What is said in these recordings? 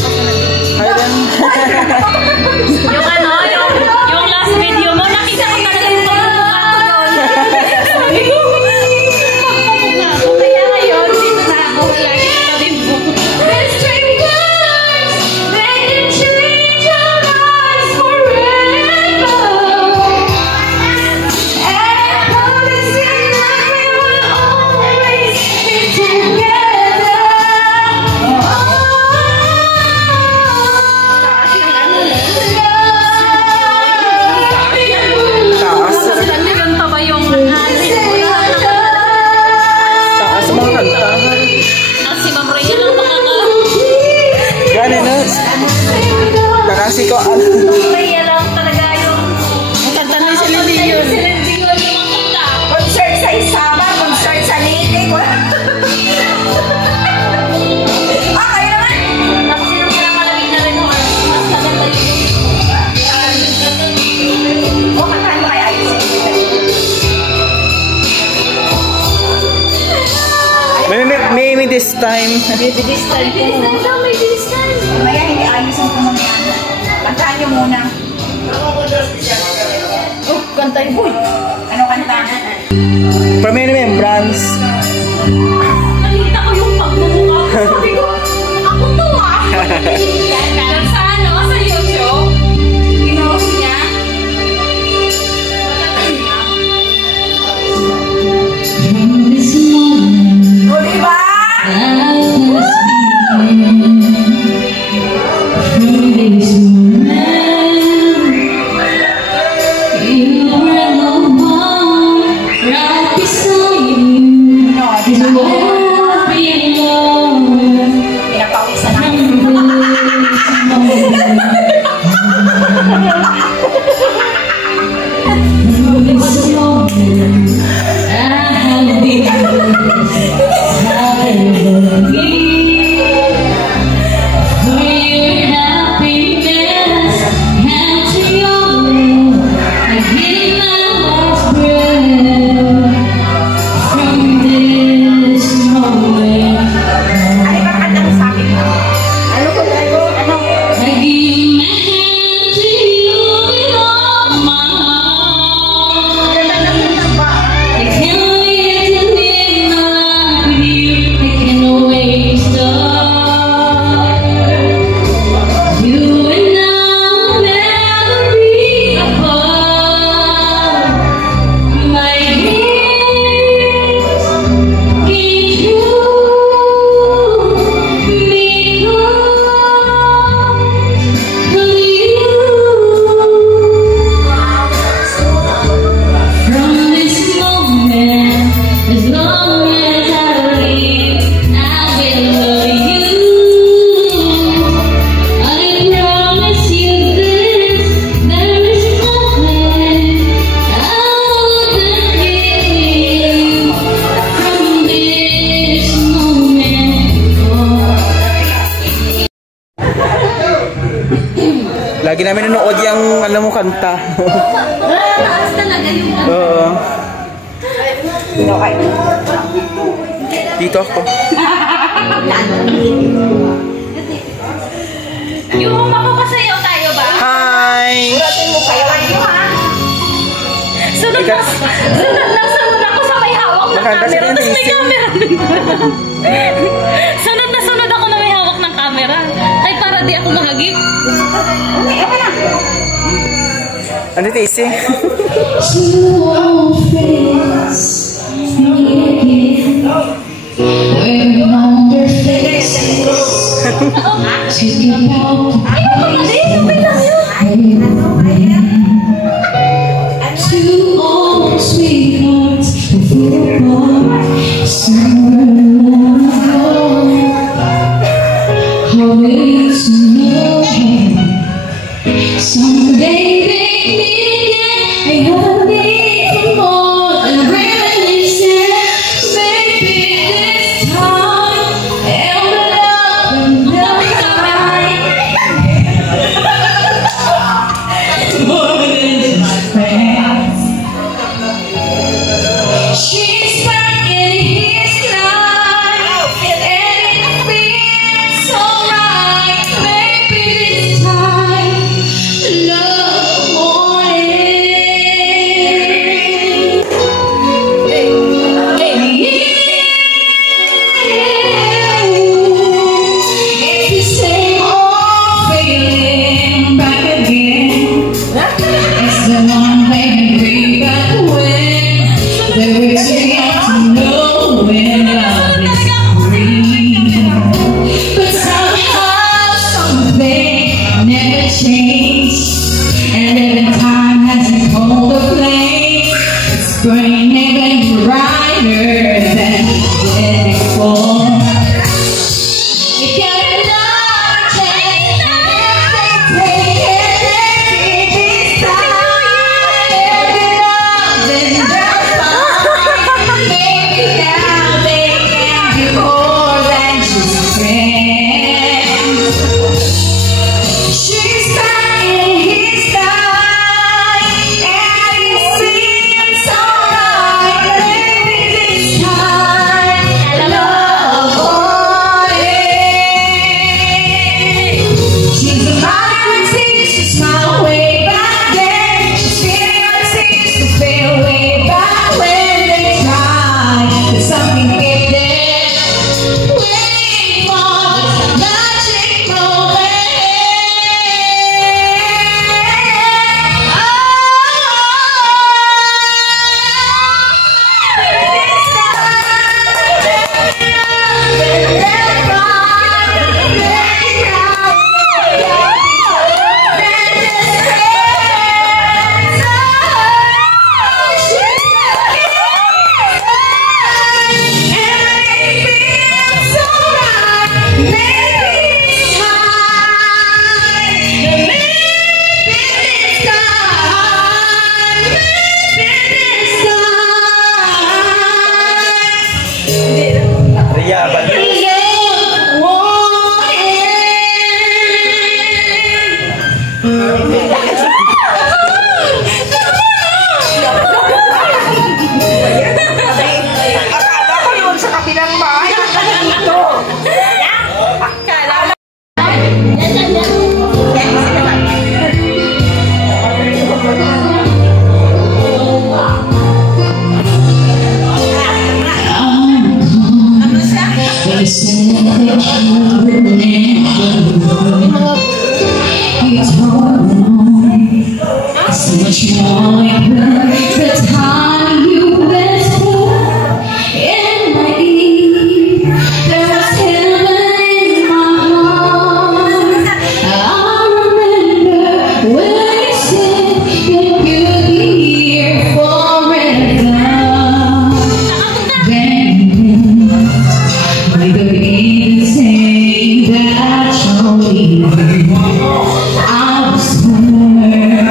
Hi then. Yung ano, yung last video mo, nakita ko talaga yung pagmumukha ko doon. Sabi ko, magpapumukha ko. Kaya ngayon, dito na ako lagi sa tabi mo. Kasi ko kaya lang talaga yung kanta ni Celine Dion. Celine Dion yung kanta. Concert sa Isama, concert sa Leyte. Kaya naman. Tapos yung mga malamig na rin mas maganda yun. Kantahan mo kay Alice. maybe this time. Maybe this time. Maybe this time. Maya hindi ayusin ko muna yan. Kantahan niyo muna. Oh, kantay boy. Ano kanta? For my remembrance. Nakita ko yung pagmumukha ko. Sabi ko, ako to ah. Sa ano? Sa YouTube? Pinost niya? O, diba? Pinapawisan Lagi namin nanood yung alam mo kanta. Taas talaga yung ano. Oo. Okay. Dito ako. Yung mapapasayaw tayo ba? Hi! Uratin mo kayo. Ano ha? Sunod ako sa may hawak ng camera. Tapos may camera din. Sunod ako na may hawak ng camera. Ay, para di ako mahagip. Okay, okay lang. Ano ito isi? Someday they meet again. I hope they more and really say, maybe this time I'll love more than just friends. She's back in his life, and it feels so right. I was born, and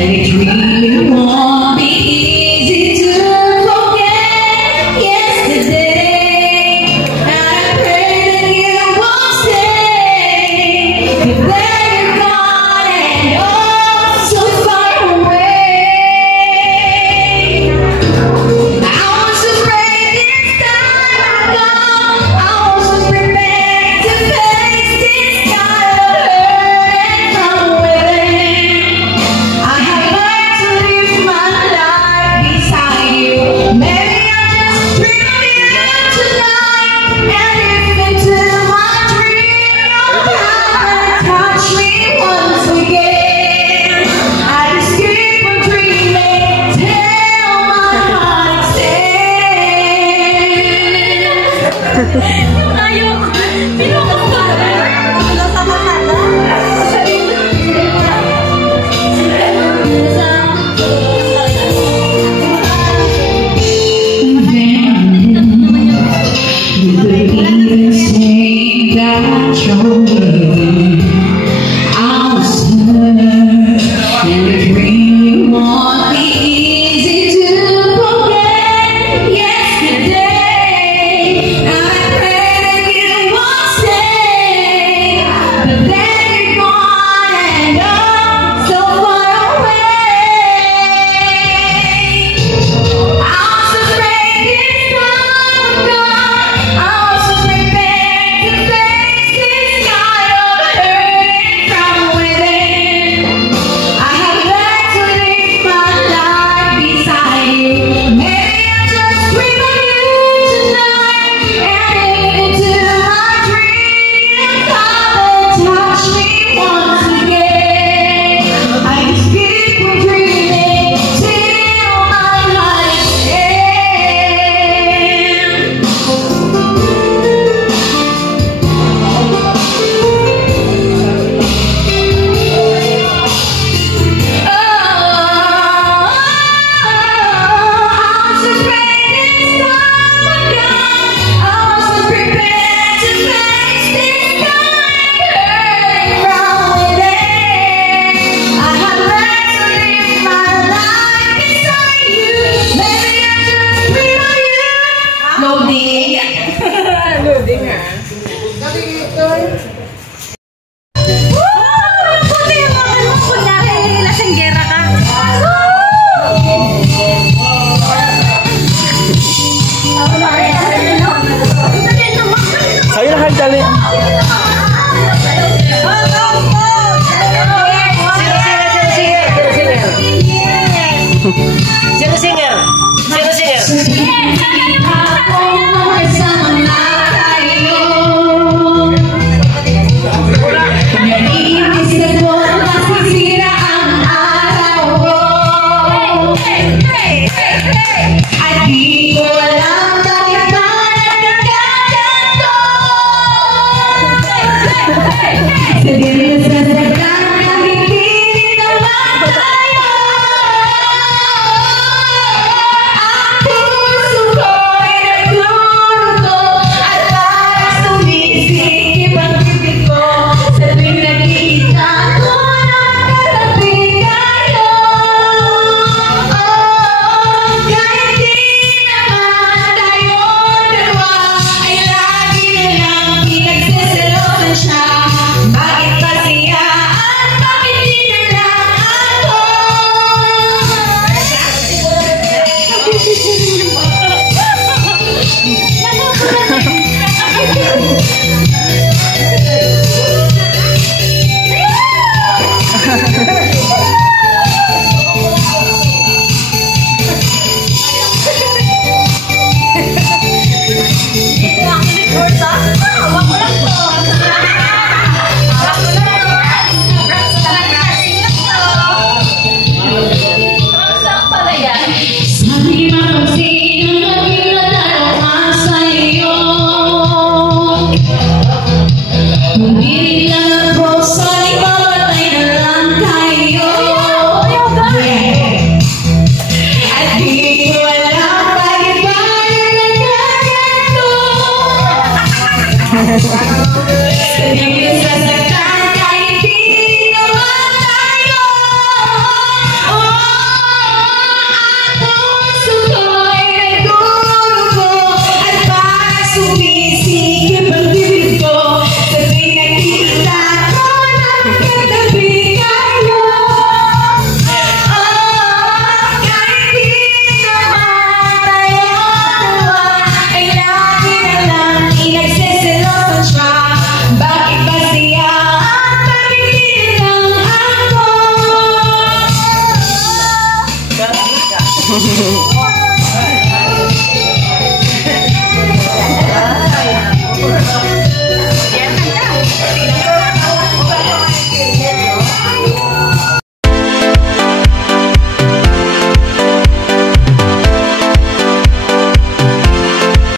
it really won't be easy to forget yesterday. And I pray that you won't stay, but then you're gone and oh, so far away. I was afraid this time I'd gone. I wasn't prepared to face this kind of hurt